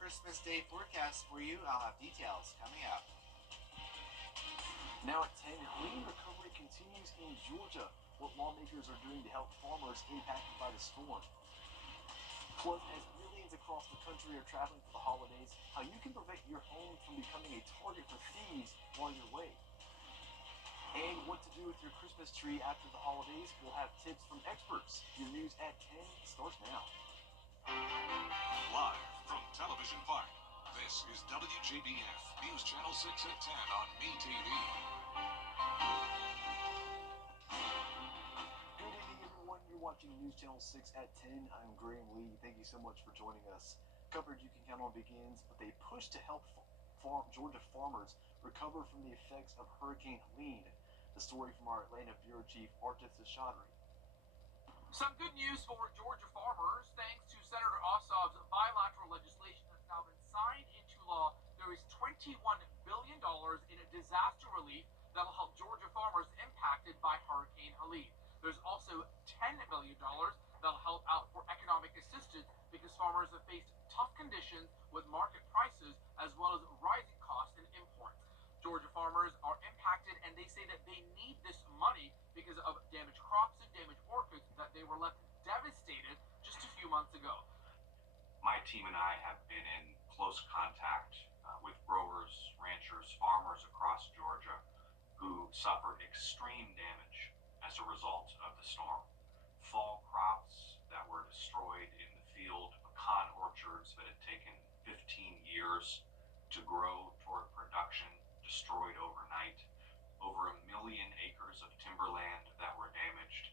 Christmas Day forecast for you. I'll have details coming up. Now at 10, lean recovery continues in Georgia. What lawmakers are doing to help farmers impacted by the storm. Plus, as millions across the country are traveling for the holidays, how you can prevent your home from becoming a target for thieves while you're away. And what to do with your Christmas tree after the holidays. We'll have tips from experts. Your news at 10 starts now. Live from Television Park, this is WJBF News Channel 6 at 10 on MeTV. Good evening, everyone. You're watching News Channel 6 at 10. I'm Graham Lee. Thank you so much for joining us. Coverage you can count on begins with a push to help Georgia farmers recover from the effects of Hurricane Helene. The story from our Atlanta Bureau Chief, Artith Seshadri. Some good news for Georgia farmers. Thanks to Senator Ossoff's bilateral legislation that's now been signed into law, there is $21 billion in disaster relief that will help Georgia farmers impacted by Hurricane Helene. There's also $10 million that'll help out for economic assistance because farmers have faced tough conditions with market prices as well as rising costs and imports. Georgia farmers are impacted and they say that they need this money because of damaged crops and damaged orchards that they were left devastated just a few months ago. My team and I have been in close contact with growers, ranchers, farmers across Georgia who suffered extreme damage as a result of the storm. Fall crops that were destroyed in the field, pecan orchards that had taken 15 years to grow toward production, destroyed overnight, over 1 million acres of timberland that were damaged.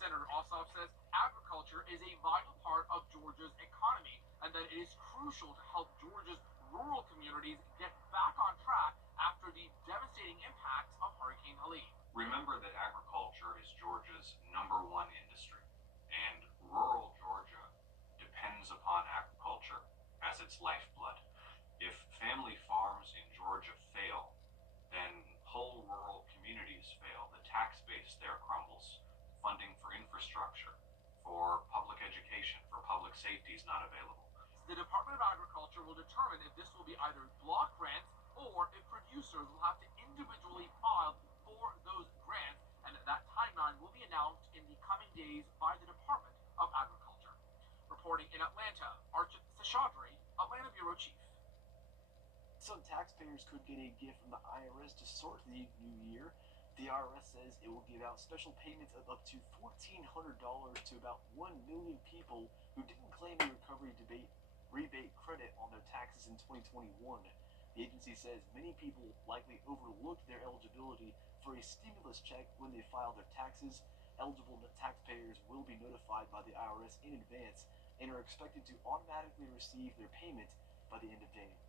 Senator Ossoff says agriculture is a vital part of Georgia's economy and that it is crucial to help Georgia's rural communities get back on track after the devastating impacts of Hurricane Helene. Remember that agriculture is Georgia's #1 industry, and rural Georgia depends upon agriculture as its lifeblood. If family farms in Georgia fail, then whole rural communities fail. The tax base there crumbles. Funding for infrastructure, for public education, for public safety is not available. The Department of Agriculture will determine if this will be either block grants or if producers will have to individually file for those grants, and that timeline will be announced in the coming days by the Department of Agriculture. Reporting in Atlanta, Archit Seshadri, Atlanta Bureau Chief. Some taxpayers could get a gift from the IRS to start the new year. The IRS says it will give out special payments of up to $1,400 to about 1 million people who didn't claim a recovery rebate credit on their taxes in 2021. The agency says many people likely overlooked their eligibility for a stimulus check when they filed their taxes. Eligible taxpayers will be notified by the IRS in advance and are expected to automatically receive their payment by the end of January.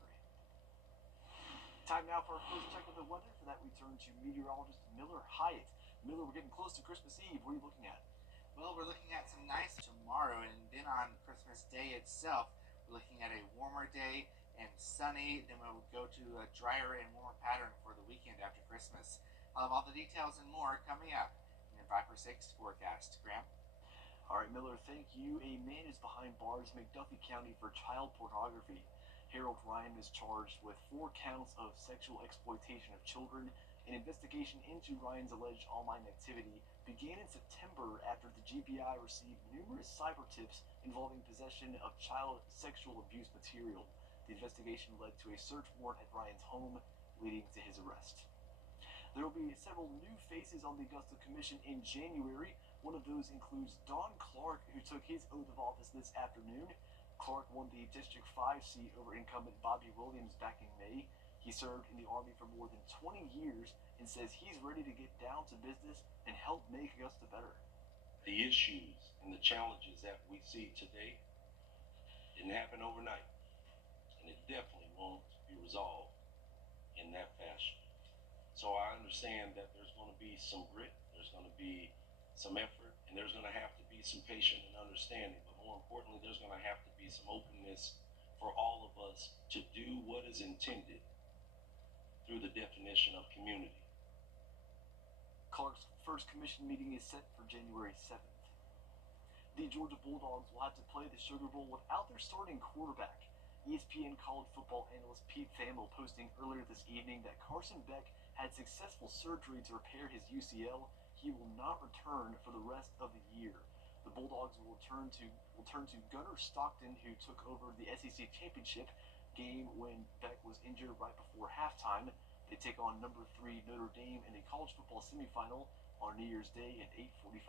Time now for our first check of the weather. For that, we turn to meteorologist Miller Hyatt. Miller, we're getting close to Christmas Eve. What are you looking at? Well, we're looking at some nice tomorrow, and then on Christmas Day itself, we're looking at a warmer day and sunny. Then we'll go to a drier and warmer pattern for the weekend after Christmas. I'll have all the details and more coming up in your 5 for 6 forecast. Graham? All right, Miller, thank you. A man is behind bars in McDuffie County for child pornography. Harold Ryan is charged with 4 counts of sexual exploitation of children. An investigation into Ryan's alleged online activity began in September after the GBI received numerous cyber tips involving possession of child sexual abuse material. The investigation led to a search warrant at Ryan's home, leading to his arrest. There will be several new faces on the Augusta Commission in January. One of those includes Don Clark, who took his oath of office this afternoon. Clark won the District 5 seat over incumbent Bobby Williams back in May. He served in the Army for more than 20 years and says he's ready to get down to business and help make Augusta better. The issues and the challenges that we see today didn't happen overnight, and it definitely won't be resolved in that fashion. So I understand that there's going to be some grit, there's going to be some effort, and there's going to have to be some patience and understanding. But more importantly, there's going to have to be some openness for all of us to do what is intended through the definition of community. Clark's first commission meeting is set for January 7th. The Georgia Bulldogs will have to play the Sugar Bowl without their starting quarterback. ESPN college football analyst Pete Thamel posting earlier this evening that Carson Beck had successful surgery to repair his UCL. He will not return for the rest of the year. The Bulldogs will turn to Gunnar Stockton, who took over the SEC championship game when Beck was injured right before halftime. They take on number 3 Notre Dame in the college football semifinal on New Year's Day at 8:45.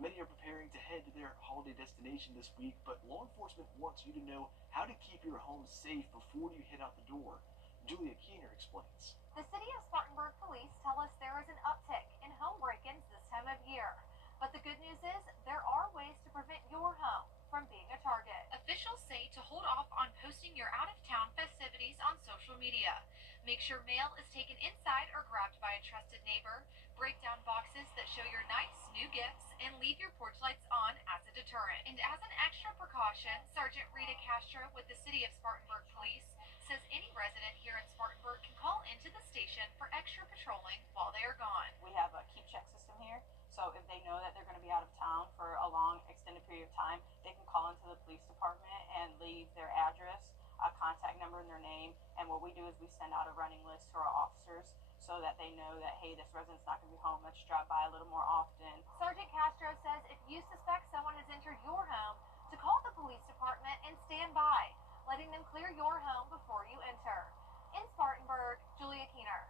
Many are preparing to head to their holiday destination this week, but law enforcement wants you to know how to keep your home safe before you head out the door. Julia Keener explains. The city of Spartanburg police tell us there is an uptick in home break-ins this time of year. But the good news is there are ways to prevent your home from being a target. Officials say to hold off on posting your out-of-town festivities on social media. Make sure mail is taken inside or grabbed by a trusted neighbor. Break down boxes that show your nice new gifts and leave your porch lights on as a deterrent. And as an extra precaution, Sergeant Rita Castro with the City of Spartanburg Police says any resident here in Spartanburg can call into the station for extra patrolling while they are gone. We have a keep check system here, so if they know that they're going to be out of town for a long extended period of time, they can call into the police department and leave their address, a contact number, and their name. And what we do is we send out a running list to our officers so that they know that, hey, this resident's not going to be home, let's drive by a little more often. Sergeant Castro says if you suspect someone has entered your home, to call the police department and stand by, letting them clear your home before you enter. In Spartanburg, Julia Keener.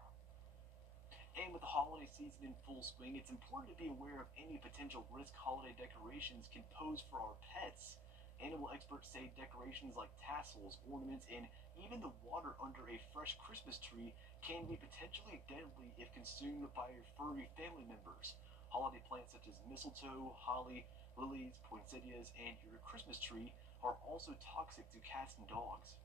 And with the holiday season in full swing, it's important to be aware of any potential risk holiday decorations can pose for our pets. Animal experts say decorations like tassels, ornaments, and even the water under a fresh Christmas tree can be potentially deadly if consumed by your furry family members. Holiday plants such as mistletoe, holly, lilies, poinsettias, and your Christmas tree are also toxic to cats and dogs.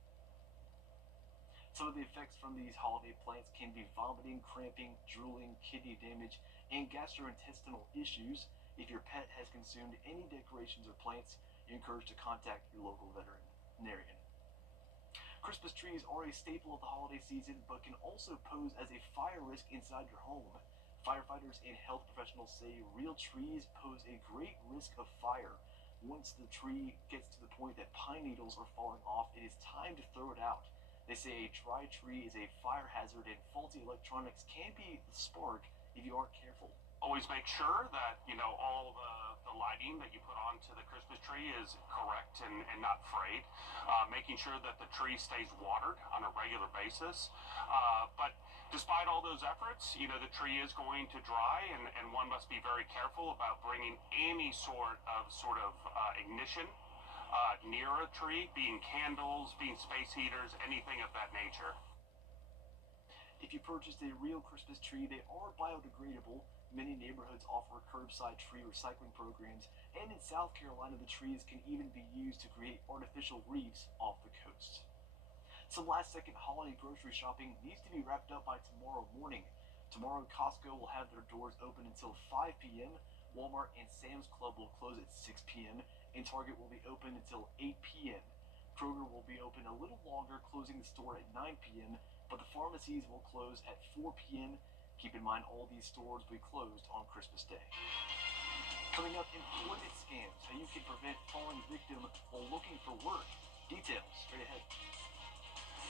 Some of the effects from these holiday plants can be vomiting, cramping, drooling, kidney damage, and gastrointestinal issues. If your pet has consumed any decorations or plants, you're encouraged to contact your local veterinarian. Christmas trees are a staple of the holiday season, but can also pose as a fire risk inside your home. Firefighters and health professionals say real trees pose a great risk of fire. Once the tree gets to the point that pine needles are falling off, it is time to throw it out. They say a dry tree is a fire hazard and faulty electronics can be the spark if you aren't careful. Always make sure that, all the lighting that you put onto the Christmas tree is correct and not frayed. Making sure that the tree stays watered on a regular basis. But despite all those efforts, the tree is going to dry, and one must be very careful about bringing any sort of ignition near a tree, being candles, being space heaters, anything of that nature. If you purchased a real Christmas tree, they are biodegradable. Many neighborhoods offer curbside tree recycling programs, and in South Carolina, the trees can even be used to create artificial reefs off the coast. Some last-second holiday grocery shopping needs to be wrapped up by tomorrow morning. Tomorrow, Costco will have their doors open until 5 p.m., Walmart and Sam's Club will close at 6 p.m., and Target will be open until 8 p.m. Kroger will be open a little longer, closing the store at 9 p.m., but the pharmacies will close at 4 p.m. Keep in mind all these stores will be closed on Christmas Day. Coming up, employment scams, how you can prevent falling victim while looking for work. Details straight ahead.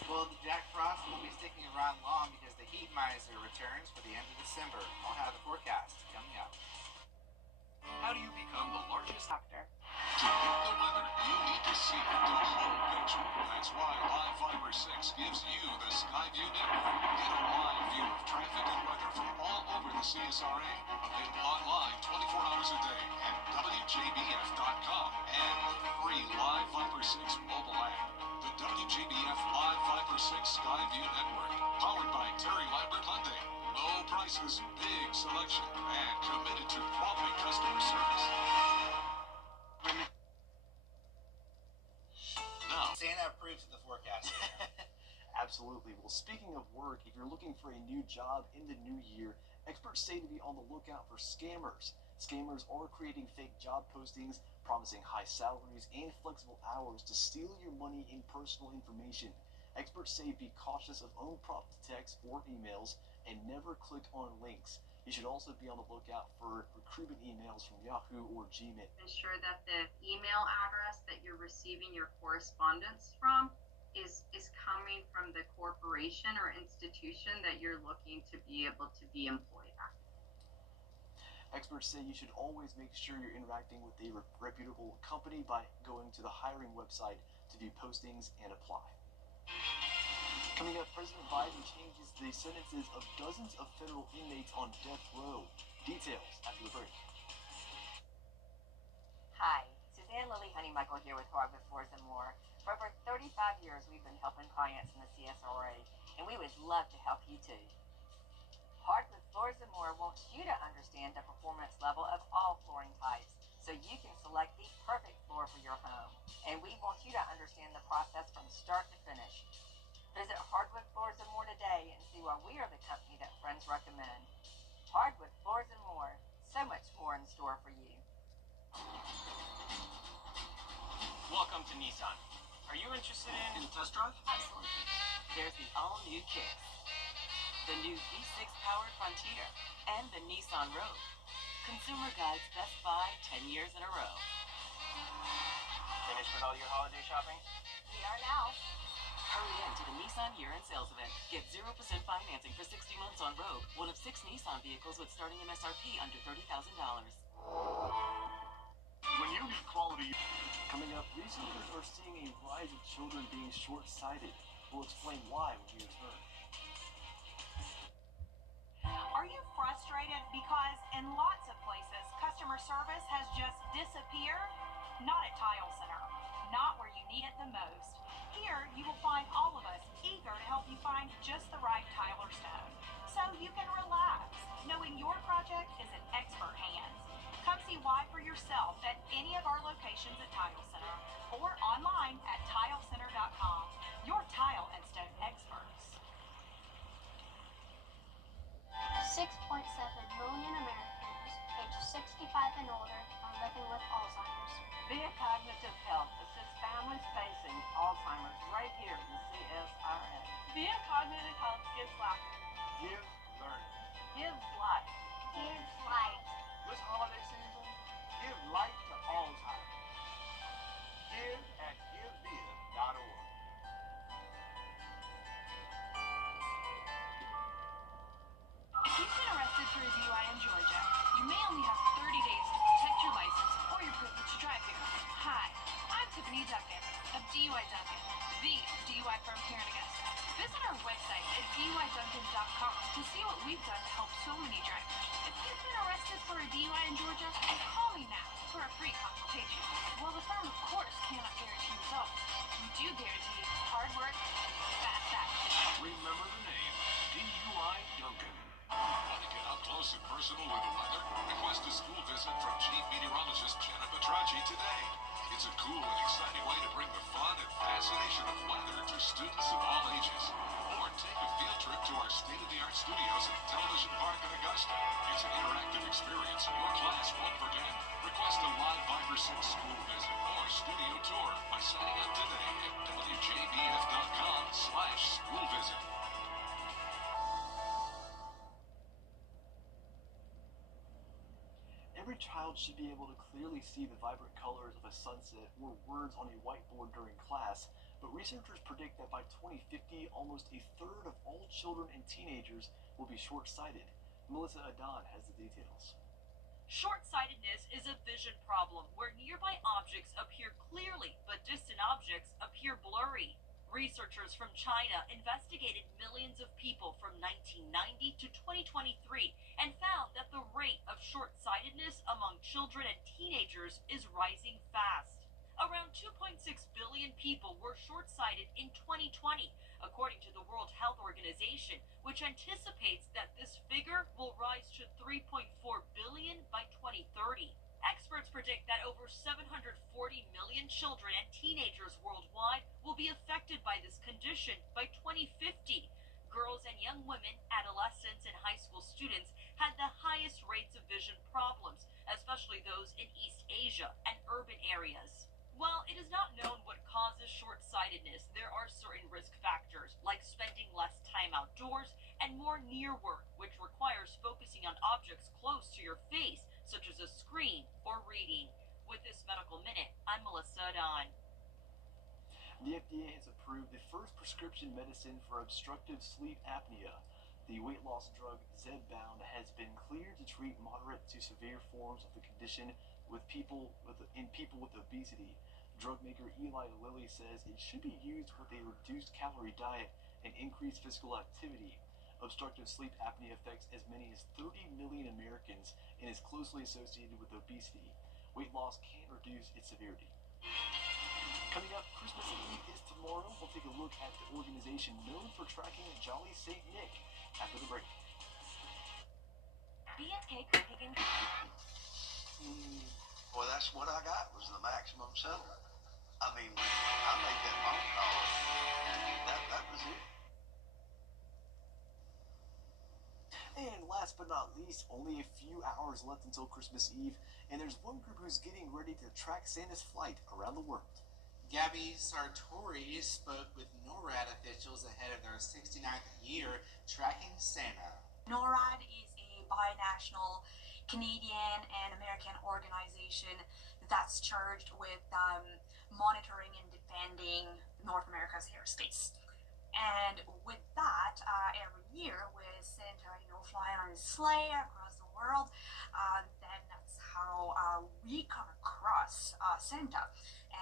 Well, the Jack Frost won't be sticking around long because the heat miser returns for the end of December. I'll have the forecast coming up. How do you become the largest? Doctor. To get the weather, you need to see the whole picture. That's why Live Fiber 6 gives you the Skyview network. Get a live view of traffic and weather from all over the CSRA. Available online 24 hours a day at WJBF.com and the free Live Fiber 6 mobile app. The WJBF Live Fiber 6 Skyview network. Powered by Terry Lambert Hyundai. Low prices, big selection, and committed to quality customer service. Now, Santa approves of the forecast. Absolutely. Well, speaking of work, if you're looking for a new job in the new year, experts say to be on the lookout for scammers. Scammers are creating fake job postings, promising high salaries and flexible hours to steal your money and personal information. Experts say be cautious of unprompted texts or emails and never click on links. You should also be on the lookout for recruitment emails from Yahoo or Gmail. Ensure that the email address that you're receiving your correspondence from is coming from the corporation or institution that you're looking to be able to be employed at. Experts say you should always make sure you're interacting with a reputable company by going to the hiring website to view postings and apply. Coming up, President Biden changes the sentences of dozens of federal inmates on death row. Details after the break. Hi, Suzanne Lily Honeymichael here with Hardwood Floors and More. For over 35 years, we've been helping clients in the CSRA, and we would love to help you too. Hardwood Floors and More wants you to understand the performance level of all flooring types, so you can select the perfect floor for your home. And we want you to understand the process from start to finish. Visit Hardwood Floors and More today and see why we are the company that friends recommend. Hardwood Floors and More, so much more in store for you. Welcome to Nissan. Are you interested in a test drive? Absolutely. There's the all-new Kicks, the new V6 powered Frontier, and the Nissan Rogue. Consumer Guide's Best Buy 10 years in a row. Finished with all your holiday shopping? We are now. Hurry in to the Nissan Year-End Sales Event. Get 0% financing for 60 months on Rogue, one of 6 Nissan vehicles with starting MSRP under $30,000. When you need quality... Coming up, researchers are seeing a rise of children being short-sighted. We'll explain why when we return. Are you frustrated because in lots of places customer service has just disappeared? Not at Tile Center. Not where you need it the most. Here you will find all of us eager to help you find just the right tile or stone, so you can relax knowing your project is in expert hands. Come see why for yourself at any of our locations at Tile Center or online at tilecenter.com. Your tile and stone experts. 6.7 million Americans aged 65 and older are living with Alzheimer's. Via Cognitive Health assists families facing Alzheimer's right here in the CSRA. Via Cognitive Health gives laughter. Give learning. Gives life. Gives light. This holiday season, give light to Alzheimer's. Give at givevia.org. If you've been arrested for a DUI in Georgia, you may only have 30 days to protect your license or your privilege to drive here. Hi, I'm Tiffany Duncan of DUI Duncan, the DUI firm here in Augusta. Visit our website at DUIDuncan.com to see what we've done to help so many drivers. If you've been arrested for a DUI in Georgia, call me now for a free consultation. While the firm, of course, cannot guarantee results, we do guarantee hard work, fast action. Remember the name, DUI Duncan. Want to get up close and personal with the weather? Request a school visit from Chief Meteorologist Jenna Petracci today. It's a cool and exciting way to bring the fun and fascination of weather to students of all ages. Or take a field trip to our state-of-the-art studios at Television Park in Augusta. It's an interactive experience your class won't forget. Request a live Viber 6 school visit or studio tour by signing up today at WJBF.com/school visit. Every child should be able to clearly see the vibrant colors of a sunset or words on a whiteboard during class, but researchers predict that by 2050, almost a third of all children and teenagers will be short-sighted. Melissa Adan has the details. Short-sightedness is a vision problem where nearby objects appear clearly, but distant objects appear blurry. Researchers from China investigated millions of people from 1990 to 2023 and found that the rate of short-sightedness among children and teenagers is rising fast. Around 2.6 billion people were short-sighted in 2020, according to the World Health Organization, which anticipates that this figure will rise to 3.4 billion by 2030. Experts predict that over 740 million children and teenagers worldwide will be affected by this condition by 2050. Girls and young women, adolescents, and high school students had the highest rates of vision problems, especially those in East Asia and urban areas. While it is not known what causes short-sightedness, there are certain risk factors, like spending less time outdoors and more near work, which requires focusing on objects close to your face, such as a screen or reading. With this Medical Minute, I'm Melissa Don. The FDA has approved the first prescription medicine for obstructive sleep apnea. The weight loss drug Zepbound has been cleared to treat moderate to severe forms of the condition in people with obesity. Drug maker Eli Lilly says it should be used with a reduced calorie diet and increased physical activity. Obstructive sleep apnea affects as many as 30 million Americans and is closely associated with obesity. Weight loss can reduce its severity. Coming up, Christmas Eve is tomorrow. We'll take a look at the organization known for tracking Jolly St. Nick after the break. BNK cooking and Well, that's what I got was the maximum settlement. I mean, when I made that phone call, that was it. And last but not least, only a few hours left until Christmas Eve, and there's one group who's getting ready to track Santa's flight around the world. Gabby Sartori spoke with NORAD officials ahead of their 69th year tracking Santa. NORAD is a binational Canadian and American organization that's charged with monitoring and defending North America's airspace. And with that, every year with Santa, flying on his sleigh across the world, then that's how we come across Santa.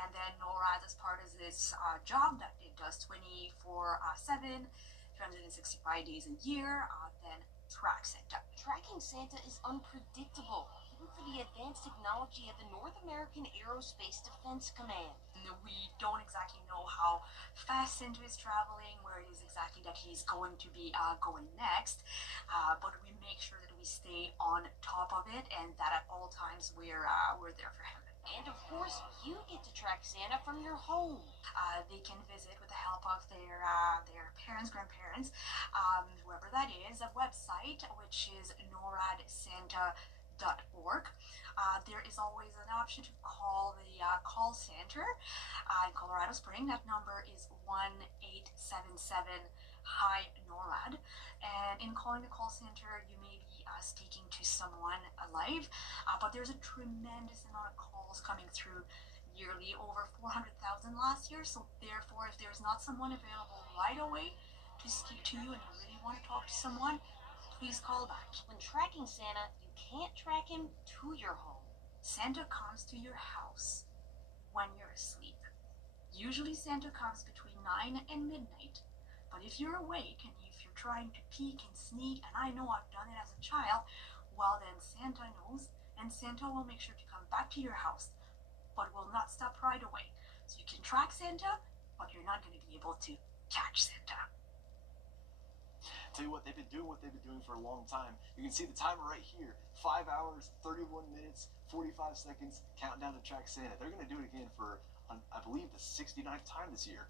And then NORAD, as part of this job that it does 24/7, 365 days a year, then track Santa. Tracking Santa is unpredictable, even for the advanced technology of the North American Aerospace Defense Command. We don't exactly know how fast Santa is traveling, where it is exactly that he's going to be going next, but we make sure that we stay on top of it and that at all times we're there for him. And of course, you get to track Santa from your home. They can visit with the help of their parents, grandparents, whoever that is, a website which is noradsanta.org. There is always an option to call the call center in Colorado Springs. That number is 1-877-HI-NORAD. And in calling the call center, you may be speaking to someone alive, but there's a tremendous amount of calls coming through yearly, over 400,000 last year. So therefore, if there's not someone available right away to speak to you and you really want to talk to someone, please call back. When tracking Santa, you can't track him to your home. Santa comes to your house when you're asleep. Usually Santa comes between 9 and midnight, but if you're awake and if you're trying to peek and sneak, and I know I've done it as a child, well then Santa knows, and Santa will make sure to come back to your house, but will not stop right away. So you can track Santa, but you're not going to be able to catch Santa. Tell you what, they've been doing for a long time. You can see the timer right here. 5 hours, 31 minutes, 45 seconds, countdown to track Santa. They're going to do it again for, I believe, the 69th time this year.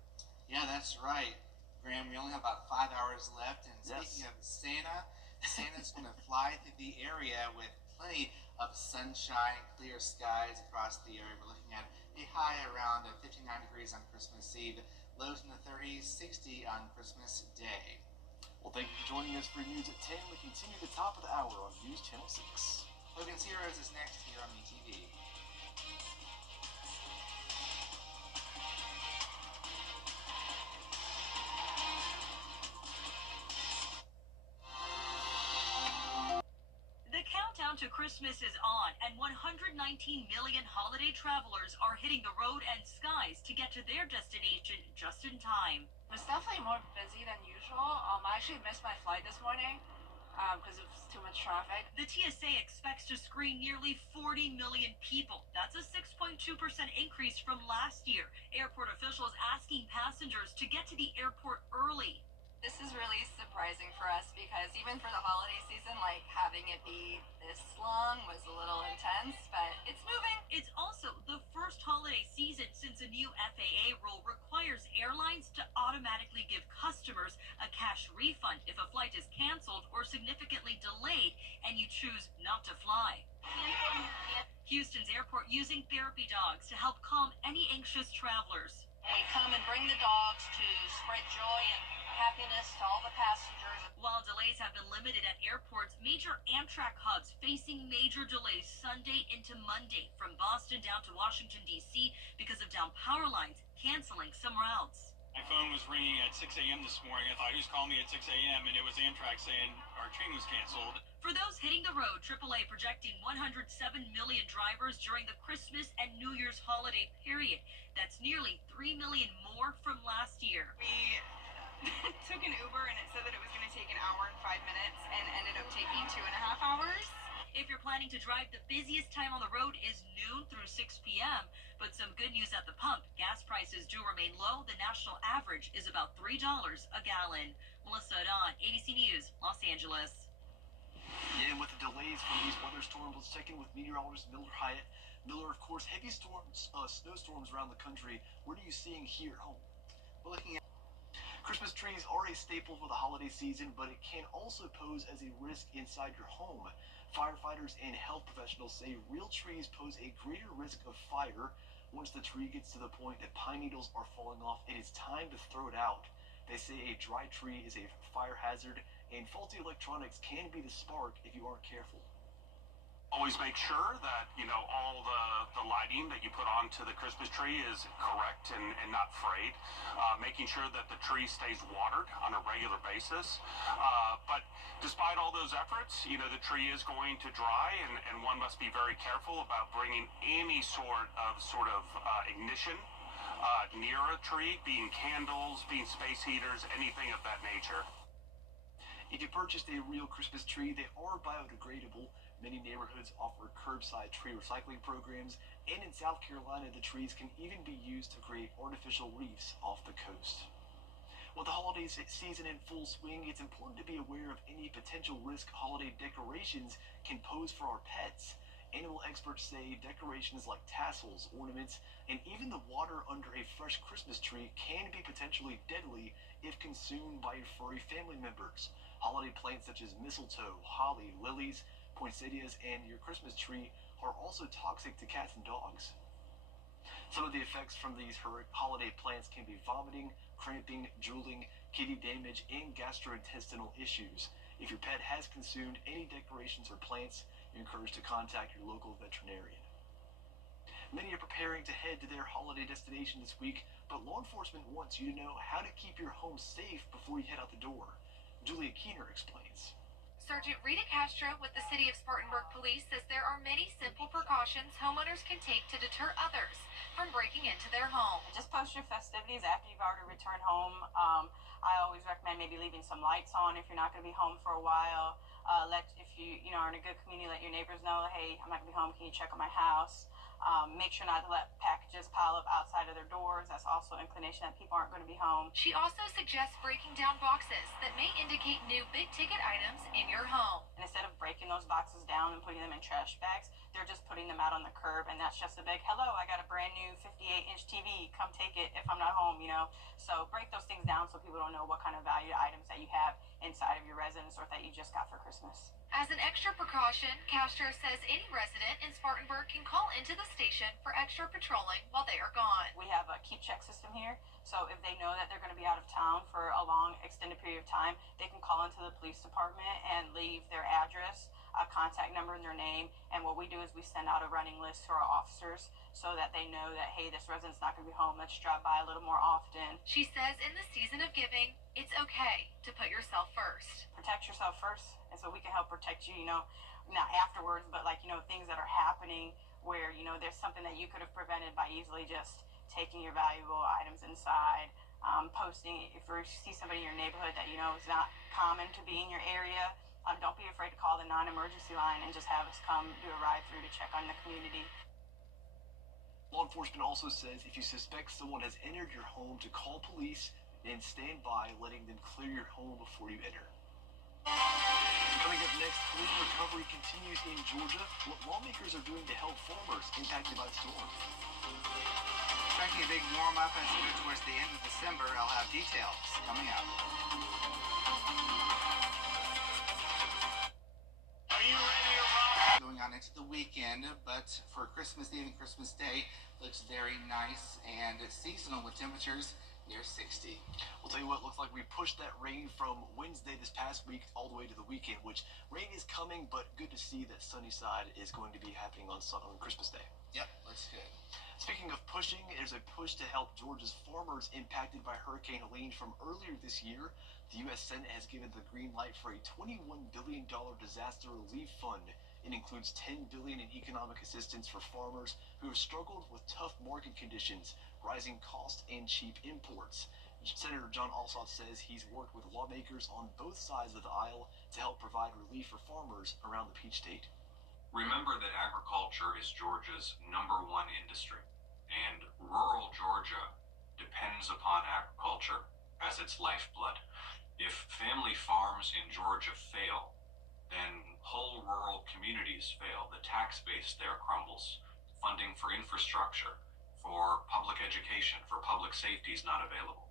Yeah, that's right. Graham, we only have about 5 hours left. And speaking Yes. of Santa, Santa's going to fly through the area with plenty of sunshine, clear skies across the area. We're looking at a high around 59 degrees on Christmas Eve, lows in the 30s, 60 on Christmas Day. Well, thank you for joining us for News at 10. We continue the top of the hour on News Channel 6. Logan's Heroes is next here on MeTV. The countdown to Christmas is on, and 119 million holiday travelers are hitting the road and skies to get to their destination just in time. It's definitely more busy than usual. I actually missed my flight this morning because of too much traffic. The TSA expects to screen nearly 40 million people. That's a 6.2% increase from last year. Airport officials asking passengers to get to the airport early. This is really surprising for us because even for the holiday season, like having it be this long was a little intense, but it's moving. It's also the first holiday season since a new FAA rule requires airlines to automatically give customers a cash refund if a flight is canceled or significantly delayed and you choose not to fly. Houston's airport using therapy dogs to help calm any anxious travelers. We come and bring the dogs to spread joy and happiness to all the passengers. While delays have been limited at airports, major Amtrak hubs facing major delays Sunday into Monday from Boston down to Washington, D.C. because of down power lines, canceling some routes. My phone was ringing at 6 a.m. this morning. I thought, who's calling me at 6 a.m.? And it was Amtrak saying our train was canceled. For those hitting the road, AAA projecting 107 million drivers during the Christmas and New Year's holiday period. That's nearly 3 million more from last year. We took an Uber and it said that it was going to take an hour and 5 minutes and ended up taking 2.5 hours. If you're planning to drive, the busiest time on the road is noon through 6 p.m. But some good news at the pump. Gas prices do remain low. The national average is about $3 a gallon. Melissa Adon, ABC News, Los Angeles. Yeah, and with the delays from these weather storms, let's check in with meteorologist Miller Hyatt. Miller, of course, heavy storms, snowstorms around the country. What are you seeing here at home? We're looking at Christmas trees are a staple for the holiday season, but it can also pose as a risk inside your home. Firefighters and health professionals say real trees pose a greater risk of fire. Once the tree gets to the point that pine needles are falling off, it is time to throw it out. They say a dry tree is a fire hazard, and faulty electronics can be the spark if you aren't careful. Always make sure that, all the lighting that you put onto the Christmas tree is correct and not frayed. Making sure that the tree stays watered on a regular basis. But despite all those efforts, the tree is going to dry, and one must be very careful about bringing any sort of ignition near a tree, being candles, being space heaters, anything of that nature. If you purchased a real Christmas tree, they are biodegradable. Many neighborhoods offer curbside tree recycling programs, and in South Carolina, the trees can even be used to create artificial reefs off the coast. With the holiday season in full swing, it's important to be aware of any potential risk holiday decorations can pose for our pets. Animal experts say decorations like tassels, ornaments, and even the water under a fresh Christmas tree can be potentially deadly if consumed by your furry family members. Holiday plants such as mistletoe, holly, lilies, poinsettias, and your Christmas tree are also toxic to cats and dogs. Some of the effects from these holiday plants can be vomiting, cramping, drooling, kidney damage, and gastrointestinal issues. If your pet has consumed any decorations or plants, you're encouraged to contact your local veterinarian. Many are preparing to head to their holiday destination this week, but law enforcement wants you to know how to keep your home safe before you head out the door. Julia Keener explains. Sergeant Rita Castro with the City of Spartanburg Police says there are many simple precautions homeowners can take to deter others from breaking into their home. Just post your festivities after you've already returned home. I always recommend maybe leaving some lights on if you're not going to be home for a while. If you are in a good community, let your neighbors know, hey, I'm not going to be home, can you check on my house? Make sure not to let packages pile up outside of their doors. That's also an inclination that people aren't going to be home. She also suggests breaking down boxes that may indicate new big-ticket items in your home. And instead of breaking those boxes down and putting them in trash bags, they're just putting them out on the curb, and that's just a big, hello, I got a brand new 58-inch TV, come take it if I'm not home, So break those things down so people don't know what kind of valued items that you have inside of your residence or that you just got for Christmas. As an extra precaution, Castro says any resident in Spartanburg can call into the station for extra patrolling while they are gone. We have a keep check system here, so if they know that they're going to be out of town for a long extended period of time, they can call into the police department and leave their address, a contact number, and their name. And what we do is we send out a running list to our officers so that they know that, hey, this resident's not going to be home, let's drop by a little more often. She says in the season of giving, it's okay to put yourself first. Protect yourself first, and so we can help protect you, not afterwards, but things that are happening where, there's something that you could have prevented by easily just taking your valuable items inside, posting, if you see somebody in your neighborhood that is not common to be in your area, don't be afraid to call the non-emergency line and just have us come do a ride-through to check on the community. Law enforcement also says if you suspect someone has entered your home, to call police and stand by, letting them clear your home before you enter. Coming up next, clean recovery continues in Georgia. What lawmakers are doing to help farmers impacted by the storm. Expecting a big warm-up as we get towards the end of December. I'll have details coming up. Are you ready to rock? Going on into the weekend, but for Christmas Eve and Christmas Day, looks very nice and seasonal with temperatures near 60. We'll tell you what, looks like we pushed that rain from Wednesday this past week all the way to the weekend, which rain is coming, but good to see that Sunnyside is going to be happening on Christmas Day. Yep, looks good. Speaking of pushing, there's a push to help Georgia's farmers impacted by Hurricane Helene from earlier this year. The U.S. Senate has given the green light for a $21 billion disaster relief fund. It includes $10 billion in economic assistance for farmers who have struggled with tough market conditions, rising costs, and cheap imports. Senator John Alsop says he's worked with lawmakers on both sides of the aisle to help provide relief for farmers around the Peach State. Remember that agriculture is Georgia's #1 industry, and rural Georgia depends upon agriculture as its lifeblood. If family farms in Georgia fail, then whole rural communities fail. The tax base there crumbles. Funding for infrastructure, for public education, for public safety is not available.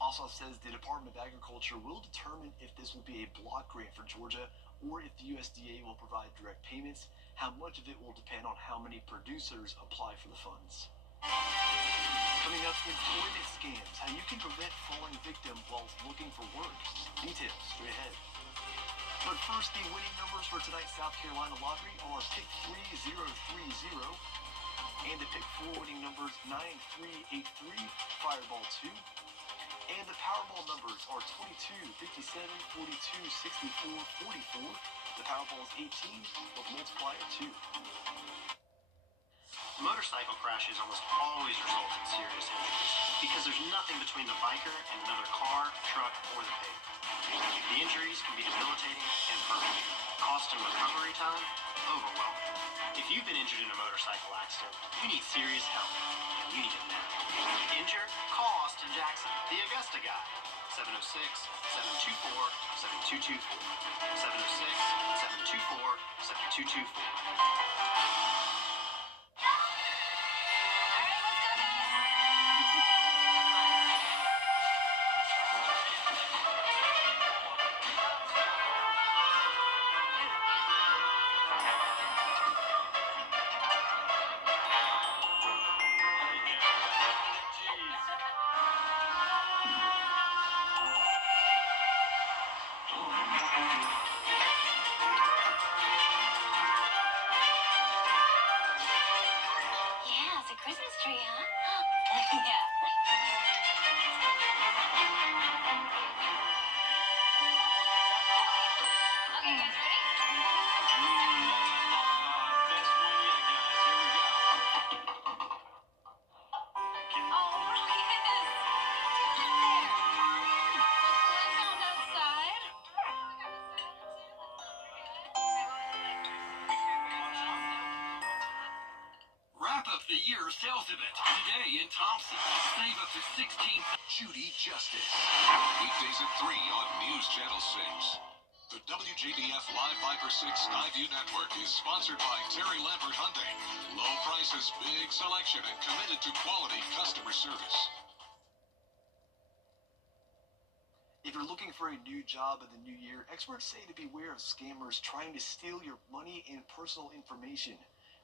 Also says the Department of Agriculture will determine if this will be a block grant for Georgia or if the USDA will provide direct payments. How much of it will depend on how many producers apply for the funds. Coming up, employment scams, how you can prevent falling victim while looking for work. Details straight ahead. But first, the winning numbers for tonight's South Carolina lottery are pick 3030 and the pick 4 winning numbers 9383, Fireball 2. And the Powerball numbers are 22, 57, 42, 64, 44. The Powerball is 18 with multiplier 2. Motorcycle crashes almost always result in serious injuries because there's nothing between the biker and another car, truck, or the pavement. The injuries can be debilitating and permanent. Cost and recovery time, overwhelming. If you've been injured in a motorcycle accident, you need serious help. And you need it now. Injured? Call Austin Jackson, the Augusta guy. 706-724-7224. 706-724-7224. Yeah, it's a Christmas tree, huh? Yeah. Okay, guys, ready? Best one yet, guys. Here we go. Oh, Ryan! Down there! Look what I found outside. Wrap up the year's sales event today in Thompson. Save up to 16. Judy Justice. Weekdays at 3 on News Channel 6. The WJBF Live Viper 6 Skyview Network is sponsored by Terry Lambert Hyundai. Low prices, big selection, and committed to quality customer service. If you're looking for a new job in the new year, experts say to beware of scammers trying to steal your money and personal information.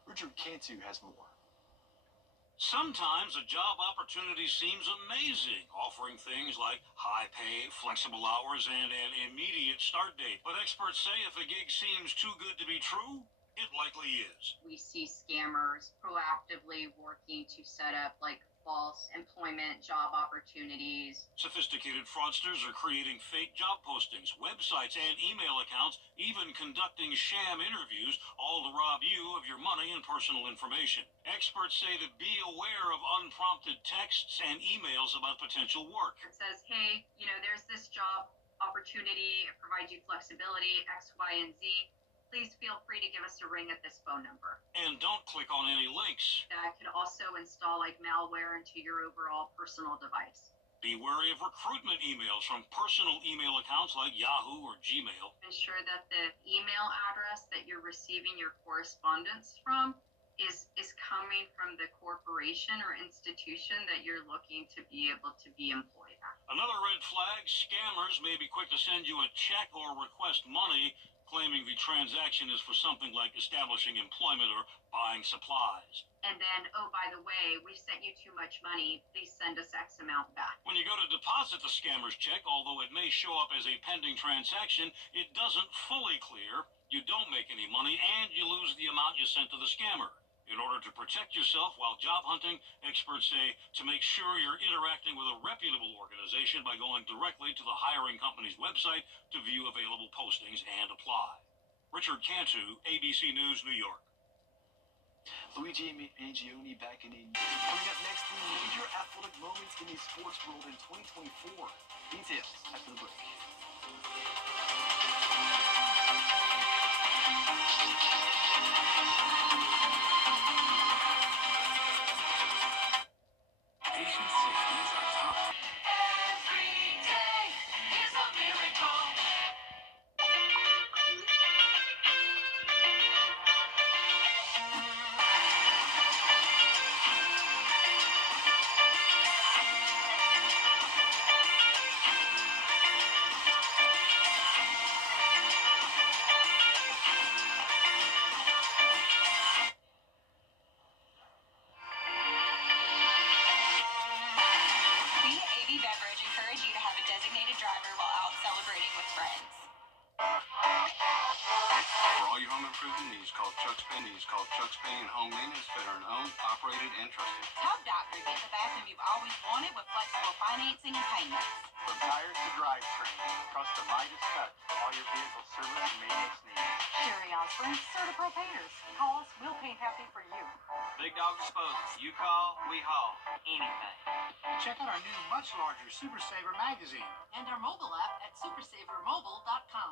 Richard Cantu has more. Sometimes a job opportunity seems amazing, offering things like high pay, flexible hours, and an immediate start date. But experts say if a gig seems too good to be true, it likely is. We see scammers proactively working to set up like false employment job opportunities. Sophisticated fraudsters are creating fake job postings, websites, and email accounts, even conducting sham interviews, all to rob you of your money and personal information. Experts say to be aware of unprompted texts and emails about potential work. It says, hey, there's this job opportunity, it provides you flexibility, X, Y, and Z. Please feel free to give us a ring at this phone number. And don't click on any links. That could also install like malware into your overall personal device. Be wary of recruitment emails from personal email accounts like Yahoo or Gmail. Ensure that the email address that you're receiving your correspondence from is coming from the corporation or institution that you're looking to be able to be employed at. Another red flag, scammers may be quick to send you a check or request money claiming the transaction is for something like establishing employment or buying supplies. And then, oh, by the way, we sent you too much money. Please send us X amount back. When you go to deposit the scammer's check, although it may show up as a pending transaction, it doesn't fully clear. You don't make any money, and you lose the amount you sent to the scammer. In order to protect yourself while job hunting, experts say to make sure you're interacting with a reputable organization by going directly to the hiring company's website to view available postings and apply. Richard Cantu, ABC News, New York. Luigi Mangione back in a... Coming up next, the major athletic moments in the sports world in 2024. Details after the break. Patient safety is our top. Every day is a miracle. AB Beverage encourage you to have a designated driver while out celebrating with friends. For all your home improvement needs, call Chuck's Painting. Chuck's Painting Home Maintenance, veteran-owned, operated, and trusted. Top Doctor, get the bathroom you've always wanted with flexible financing and payments. From tires to drivetrain, trust the Midas touch for all your vehicle service and maintenance needs. Sherry Osborne, Certified Painters. Call us, we'll paint happy for you. Big Dog Disposal. You call, we haul. Anything. Check out our new, much larger Super Saver magazine. And our mobile app at supersavermobile.com.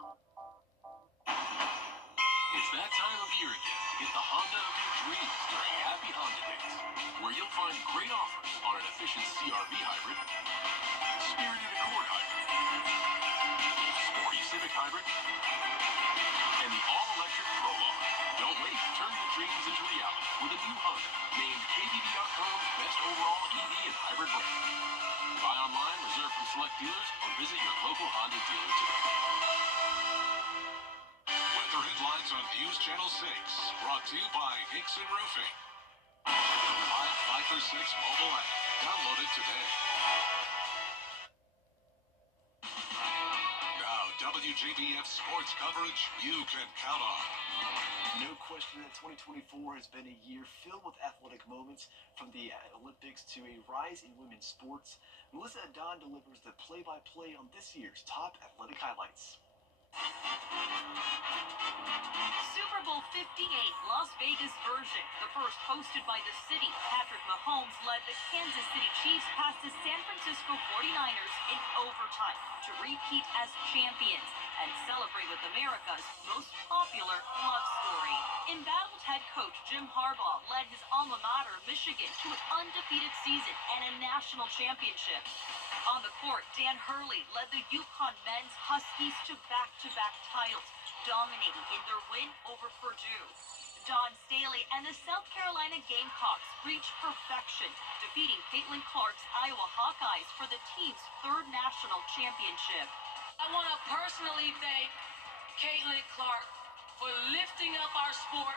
It's that time of year again to get the Honda of your dreams during Happy Honda Days, where you'll find great offers on an efficient CR-V hybrid, spirited Accord hybrid, sporty Civic hybrid, and the all-electric Prologue. Don't wait. Turn your dreams into reality with a new Honda named KBB.com's best overall EV and hybrid brand. Buy online, reserve from select dealers, or visit your local Honda dealer today. Weather headlines on News Channel 6, brought to you by Hickson Roofing. The live 5 for 6 mobile app. Download it today. Now, WJBF sports coverage you can count on. No question that 2024 has been a year filled with athletic moments, from the Olympics to a rise in women's sports. Melissa and Don delivers the play-by-play on this year's top athletic highlights. Super Bowl 58, Las Vegas version, the first hosted by the city. Patrick Mahomes led the Kansas City Chiefs past the San Francisco 49ers in overtime to repeat as champions and celebrate with America's most popular love story. Embattled head coach Jim Harbaugh led his alma mater, Michigan, to an undefeated season and a national championship. On the court, Dan Hurley led the UConn men's Huskies to back-to-back titles, dominating in their win over Purdue. Dawn Staley and the South Carolina Gamecocks reached perfection, defeating Caitlin Clark's Iowa Hawkeyes for the team's third national championship. I want to personally thank Caitlin Clark for lifting up our sport.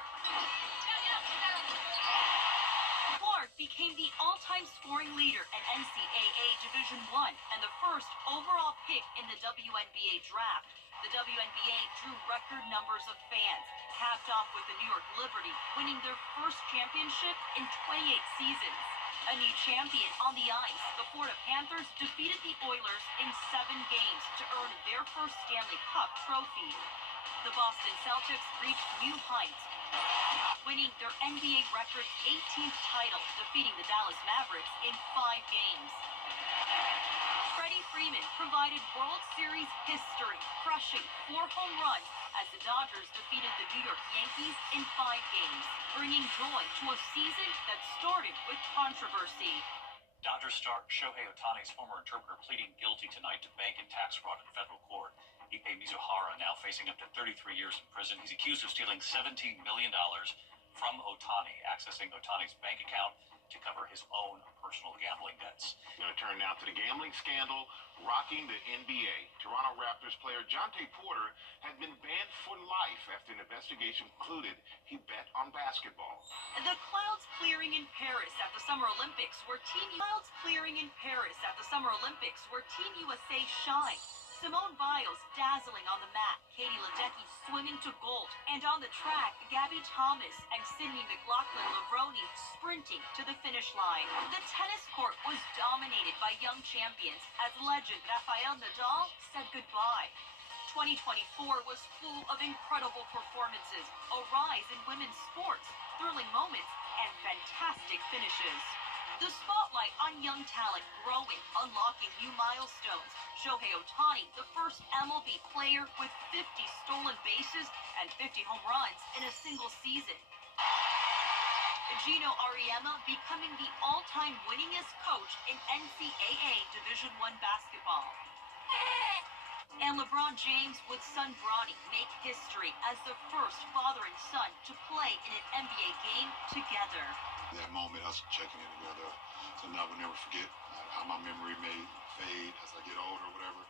Clark became the all-time scoring leader in NCAA Division I and the first overall pick in the WNBA draft. The WNBA drew record numbers of fans, capped off with the New York Liberty winning their first championship in 28 seasons. A new champion on the ice, the Florida Panthers defeated the Oilers in 7 games to earn their first Stanley Cup trophy. The Boston Celtics reached new heights, winning their NBA record 18th title, defeating the Dallas Mavericks in 5 games. Freddie Freeman provided World Series history, crushing 4 home runs as the Dodgers defeated the New York Yankees in 5 games, bringing joy to a season that started with controversy. Dodgers star Shohei Ohtani's former interpreter pleading guilty tonight to bank and tax fraud in federal court. Ipe Mizuhara now facing up to 33 years in prison. He's accused of stealing $17 million from Ohtani, accessing Ohtani's bank account to cover his own personal gambling debts. Going to turn now to the gambling scandal rocking the NBA. Toronto Raptors player Jonte Porter had been banned for life after an investigation concluded he bet on basketball. The clouds clearing in Paris at the Summer Olympics where Team USA shine. Simone Biles dazzling on the mat, Katie Ledecky swimming to gold, and on the track, Gabby Thomas and Sydney McLaughlin-Levrone sprinting to the finish line. The tennis court was dominated by young champions as legend Rafael Nadal said goodbye. 2024 was full of incredible performances, a rise in women's sports, thrilling moments, and fantastic finishes. The spotlight on young talent growing, unlocking new milestones. Shohei Ohtani, the first MLB player with 50 stolen bases and 50 home runs in a single season. Gino Auriemma becoming the all-time winningest coach in NCAA Division I basketball. And LeBron James with son Bronny make history as the first father and son to play in an NBA game together. That moment, us checking in together, so I will never forget how my memory may fade as I get older or whatever.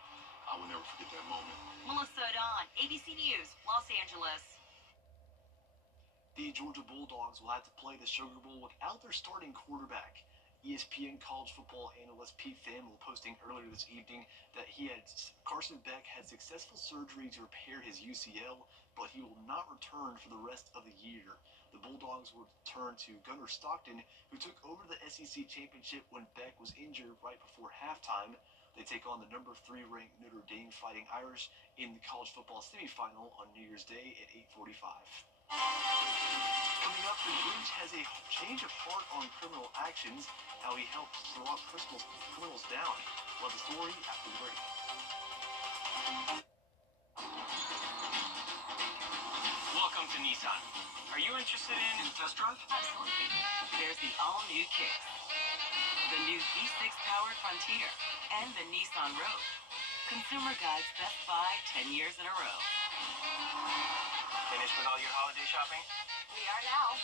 I will never forget that moment. Melissa Adon, ABC News, Los Angeles. The Georgia Bulldogs will have to play the Sugar Bowl without their starting quarterback. ESPN college football analyst Pete Thamel posting earlier this evening that Carson Beck had successful surgery to repair his UCL, but he will not return for the rest of the year. The Bulldogs will turn to Gunnar Stockton, who took over the SEC championship when Beck was injured right before halftime. They take on the number 3 ranked Notre Dame Fighting Irish in the college football semifinal on New Year's Day at 8:45. Coming up, the Grinch has a change of heart on criminal actions, how he helps throw off criminals down. Love the story after the break. Welcome to Nissan. Are you interested in a test drive? Absolutely. There's the all-new Kicks, the new V6-powered Frontier, and the Nissan Rogue. Consumer Guide's Best Buy 10 years in a row. Finished with all your holiday shopping? We are now.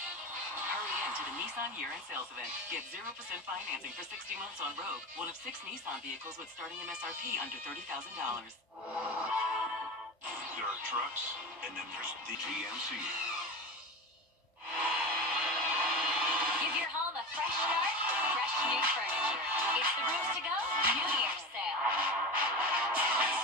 Hurry in to the Nissan year-end sales event. Get 0% financing for 60 months on Rogue, one of 6 Nissan vehicles with starting MSRP under $30,000. There are trucks, and then there's the GMC. Give your home a fresh start with fresh new furniture. It's the Rooms to Go New Year's sale.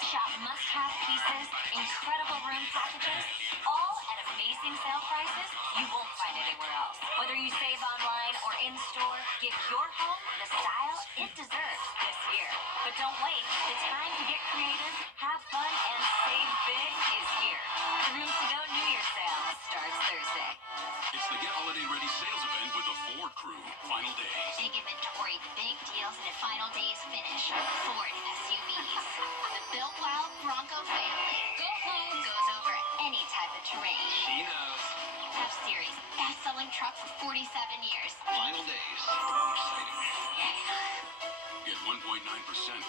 Shop must-have pieces, incredible room packages, all at amazing sale prices you won't find anywhere else. Whether you save online or in-store, give your home the style it deserves this year. But don't wait. The time to get creative, have fun, and save big is here. The Rooms to Go New Year's sale starts Thursday. It's the Get Holiday Ready sales event with the Ford Crew. Final days. Big inventory, big deals, and a final day's finish. Ford SUVs. The built wild Bronco family. Go home goes over any type of terrain. She knows. F-Series, best-selling truck for 47 years. Final days. Exciting. Get 1.9%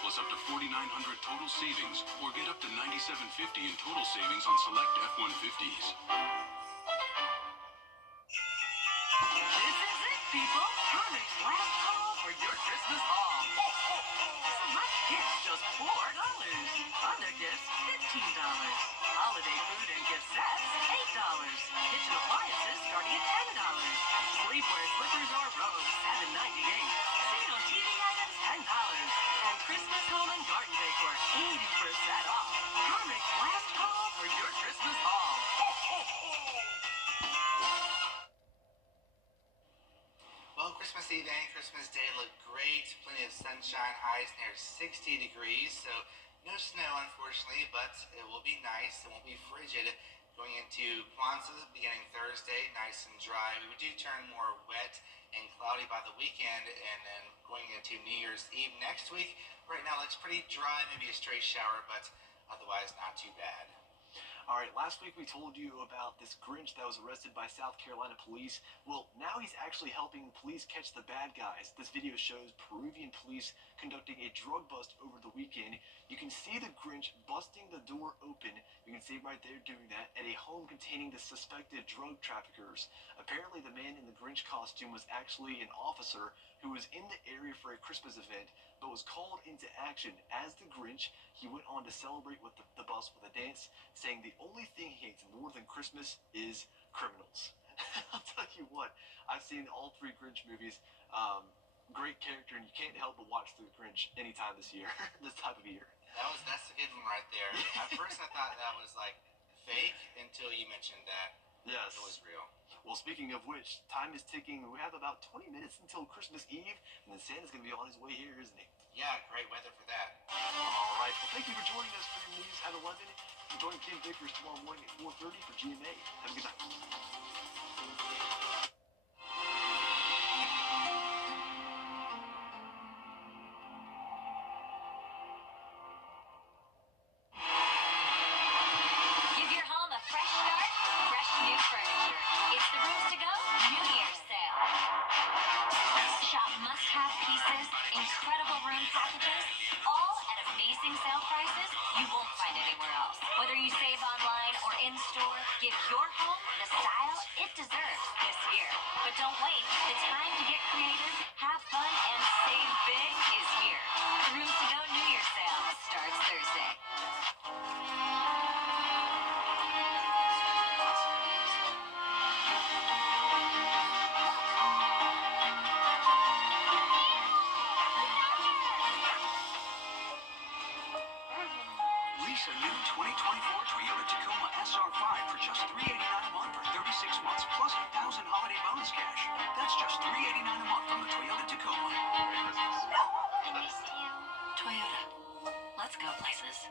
plus up to $4,900 total savings, or get up to $9,750 in total savings on select F-150s. This is it, people. Carmen's last call for your Christmas haul. Select gifts just $4. Other gifts $15. Holiday food and gift sets $8. Kitchen appliances starting at $10. Sleepwear, slippers, or robes $7.98. Seen on TV items $10. And Christmas home and garden decor 80% off. Carmen's last call for your Christmas haul. Well, Christmas Eve and Christmas Day look great. Plenty of sunshine, highs near 60 degrees. So no snow, unfortunately, but it will be nice. It won't be frigid. Going into Kwanzaa beginning Thursday, nice and dry. We do turn more wet and cloudy by the weekend, and then going into New Year's Eve next week. Right now looks pretty dry, maybe a stray shower, but otherwise not too bad. All right, last week we told you about this Grinch that was arrested by South Carolina police. Well, now he's actually helping police catch the bad guys. This video shows Peruvian police conducting a drug bust over the weekend. You can see the Grinch busting the door open. You can see him right there doing that at a home containing the suspected drug traffickers. Apparently, the man in the Grinch costume was actually an officer who was in the area for a Christmas event, but was called into action as the Grinch. He went on to celebrate with the bus with a dance, saying the only thing he hates more than Christmas is criminals. I'll tell you what, I've seen all 3 Grinch movies. Great character, and you can't help but watch The Grinch anytime this year, this type of year. That's a good one right there. At first I thought that was like fake until you mentioned that Yes. it was real. Well, speaking of which, time is ticking. We have about 20 minutes until Christmas Eve, and then Santa's going to be on his way here, isn't he? Yeah, great weather for that. All right. Well, thank you for joining us for your news at 11. Join Kim Vickers tomorrow morning at 4:30 for GMA. Have a good night. Give your home a fresh start, fresh new furniture. It's the Rooms to Go New Year's sale. Shop must-have pieces, incredible room packages, all at amazing sale prices you won't find anywhere else. Whether you save online or in-store, give your home the style it deserves this year. But don't wait. The time to get creative, have fun, and save big is here. The Rooms to Go New Year's sale starts Thursday. Lease a new 2024 Toyota Tacoma SR5 for just $389 a month for 36 months, plus $1,000 holiday bonus cash. That's just $389 a month from the Toyota Tacoma. I missed you. Toyota. Let's go places.